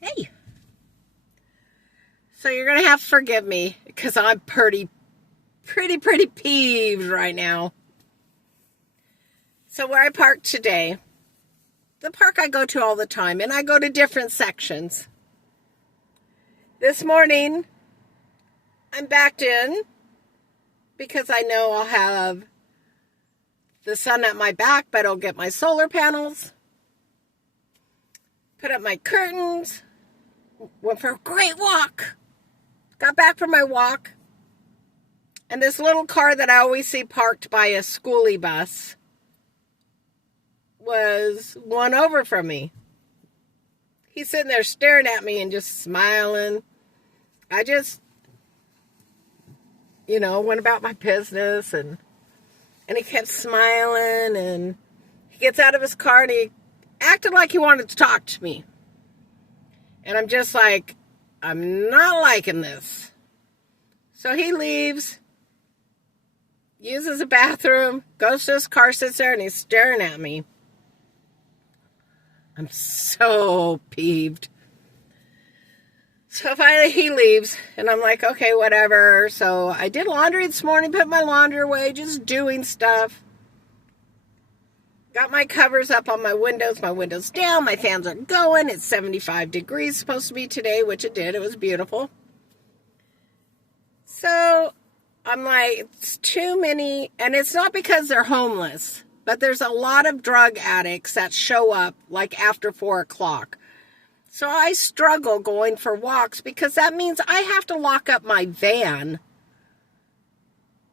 Hey. So you're going to have to forgive me because I'm pretty peeved right now. So where I parked today, the park I go to all the time, and I go to different sections. This morning, I'm backed in because I know I'll have the sun at my back, but I'll get my solar panels, put up my curtains, went for a great walk, got back from my walk, and this little car that I always see parked by a schoolie bus was one over from me. He's sitting there staring at me and just smiling. I just, went about my business and he kept smiling, and he gets out of his car and he acted like he wanted to talk to me. And I'm just like, I'm not liking this. So he leaves, uses a bathroom, goes to his car, sits there, and he's staring at me. I'm so peeved. So finally he leaves, and I'm like, okay, whatever. So I did laundry this morning, put my laundry away, just doing stuff. Got my covers up on my windows down, my fans are going. It's 75 degrees supposed to be today, which it did. It was beautiful. So I'm like, it's too many, and it's not because they're homeless, but there's a lot of drug addicts that show up like after 4 o'clock. So I struggle going for walks because that means I have to lock up my van.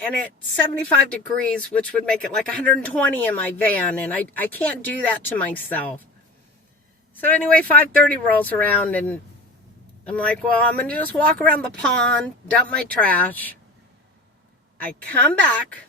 And it's 75 degrees, which would make it like 120 in my van. And I can't do that to myself. So anyway, 5:30 rolls around and I'm like, well, I'm going to just walk around the pond, dump my trash. I come back.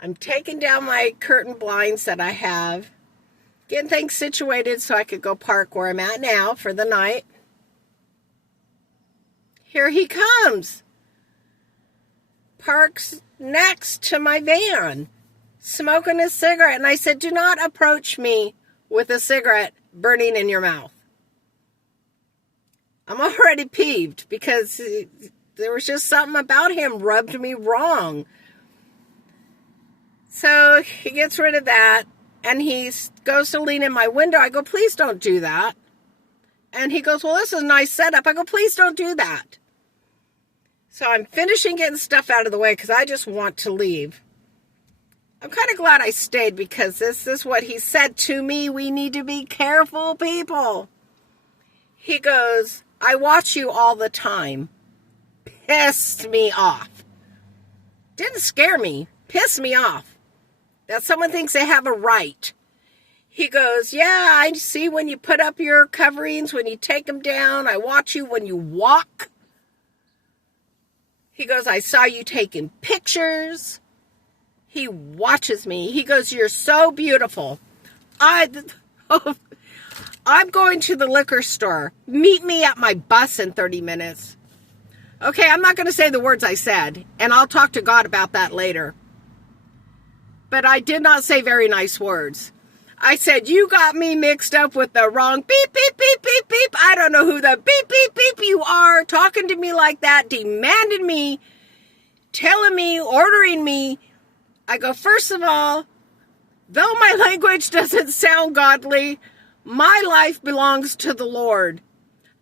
I'm taking down my curtain blinds that I have. Getting things situated so I could go park where I'm at now for the night. Here he comes. Parks next to my van, smoking a cigarette. And I said, do not approach me with a cigarette burning in your mouth. I'm already peeved because there was just something about him rubbed me wrong. So he gets rid of that. And he goes to lean in my window. I go, please don't do that. And he goes, well, this is a nice setup. I go, please don't do that. So I'm finishing getting stuff out of the way because I just want to leave. I'm kind of glad I stayed because this is what he said to me. We need to be careful, people. He goes, I watch you all the time. Pissed me off. Didn't scare me. Pissed me off. That someone thinks they have a right. He goes, yeah, I see when you put up your coverings, when you take them down. I watch you when you walk. He goes, I saw you taking pictures. He watches me. He goes, you're so beautiful. I'm going to the liquor store. Meet me at my bus in 30 minutes. Okay, I'm not going to say the words I said, and I'll talk to God about that later. But I did not say very nice words. I said, you got me mixed up with the wrong beep, beep, beep, beep, beep. I don't know who the beep, beep, beep you are. Talking to me like that, demanding me, telling me, ordering me. I go, first of all, though my language doesn't sound godly, my life belongs to the Lord.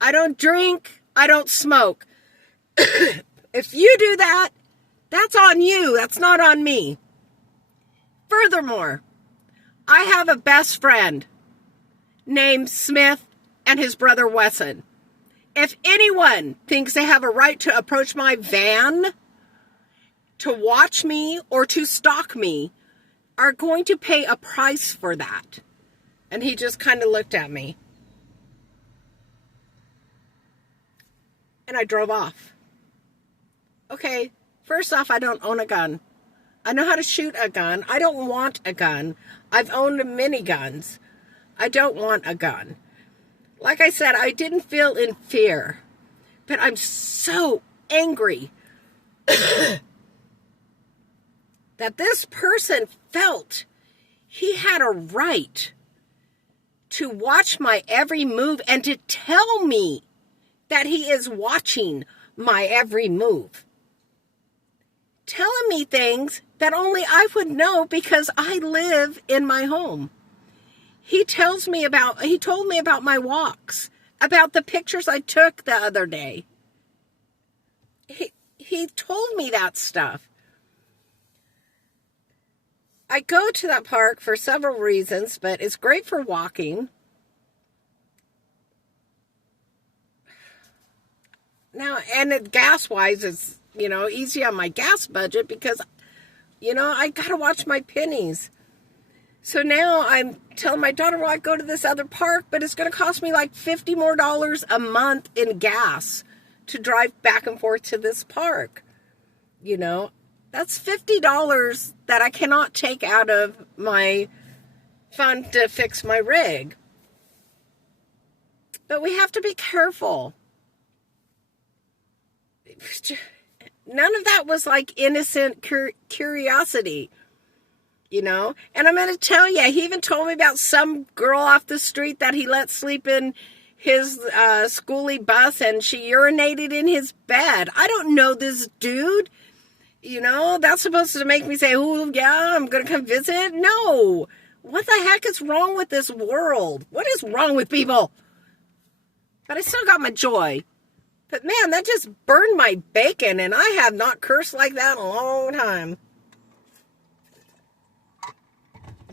I don't drink. I don't smoke. If you do that, that's on you. That's not on me. Furthermore, I have a best friend named Smith and his brother Wesson. If anyone thinks they have a right to approach my van, to watch me, or to stalk me, are going to pay a price for that. And he just kind of looked at me. And I drove off. Okay, first off, I don't own a gun. I know how to shoot a gun. I don't want a gun. I've owned many guns. I don't want a gun. Like I said, I didn't feel in fear. But I'm so angry that this person felt he had a right to watch my every move and to tell me that he is watching my every move. Telling me things that only I would know because I live in my home. He told me about my walks, about the pictures I took the other day. He told me that stuff. I go to that park for several reasons, but it's great for walking. Now, and gas-wise, it's, easy on my gas budget because, I got to watch my pennies. So now I'm telling my daughter, well, I go to this other park, but it's going to cost me like $50 more a month in gas to drive back and forth to this park. That's $50 that I cannot take out of my fund to fix my rig. But we have to be careful. None of that was like innocent curiosity, And I'm going to tell you, he even told me about some girl off the street that he let sleep in his schoolie bus and she urinated in his bed. I don't know this dude. That's supposed to make me say, oh, yeah, I'm going to come visit. No. What the heck is wrong with this world? What is wrong with people? But I still got my joy. But man, that just burned my bacon, and I have not cursed like that in a long time.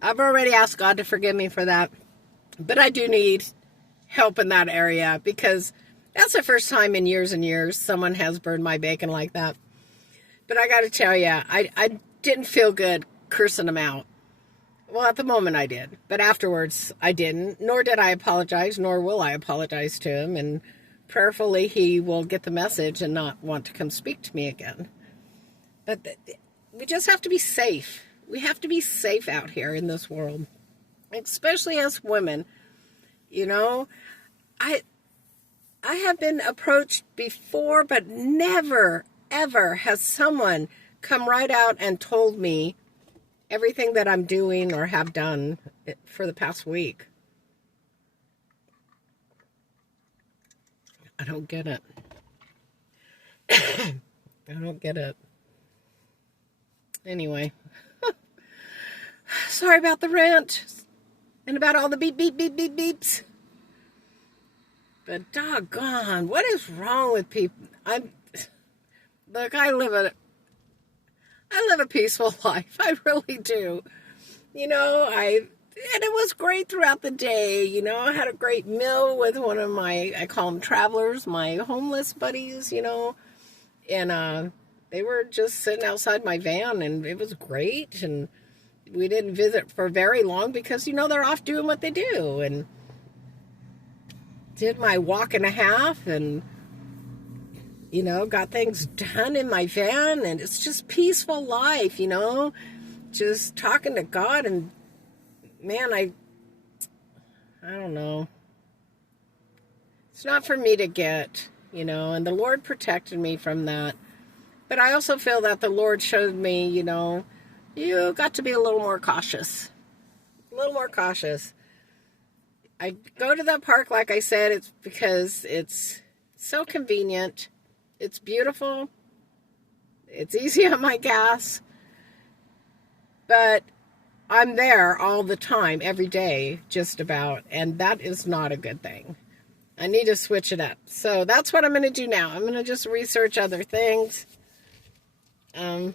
I've already asked God to forgive me for that. But I do need help in that area because that's the first time in years and years someone has burned my bacon like that. But I got to tell you, I didn't feel good cursing him out. Well, at the moment I did. But afterwards I didn't. Nor did I apologize, nor will I apologize to him. And prayerfully he will get the message and not want to come speak to me again. But we just have to be safe. We have to be safe out here in this world. Especially as women. I have been approached before, but never, ever has someone come right out and told me everything that I'm doing or have done for the past week. I don't get it. I don't get it. Anyway. Sorry about the rant. And about all the beep, beep, beep, beep, beeps. But doggone, what is wrong with people? Look, I live a peaceful life. I really do. And it was great throughout the day. I had a great meal with one of I call them travelers, my homeless buddies, and they were just sitting outside my van, and it was great. And we didn't visit for very long because, they're off doing what they do. And did my walk and a half and, got things done in my van. And it's just peaceful life, just talking to God. And man, I don't know. It's not for me to get, and the Lord protected me from that. But I also feel that the Lord showed me, you got to be a little more cautious. A little more cautious. I go to that park, like I said, it's because it's so convenient. It's beautiful. It's easy on my gas. But I'm there all the time, every day, just about. And that is not a good thing. I need to switch it up. So that's what I'm going to do now. I'm going to just research other things. I'll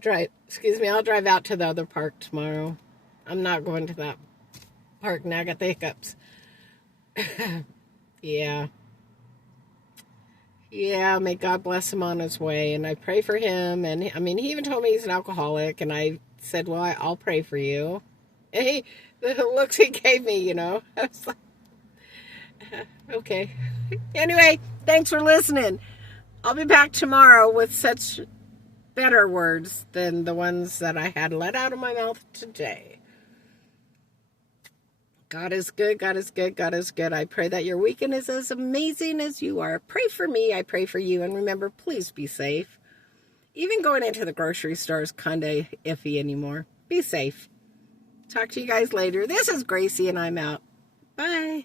drive out to the other park tomorrow. I'm not going to that park now. I got the hiccups. Yeah. Yeah, may God bless him on his way. And I pray for him. And he even told me he's an alcoholic. And I said, well, I'll pray for you. And the looks he gave me, I was like, okay. Anyway, thanks for listening. I'll be back tomorrow with such better words than the ones that I had let out of my mouth today. God is good. God is good. God is good. I pray that your weekend is as amazing as you are. Pray for me. I pray for you. And remember, please be safe. Even going into the grocery store is kind of iffy anymore. Be safe. Talk to you guys later. This is Gracie, and I'm out. Bye.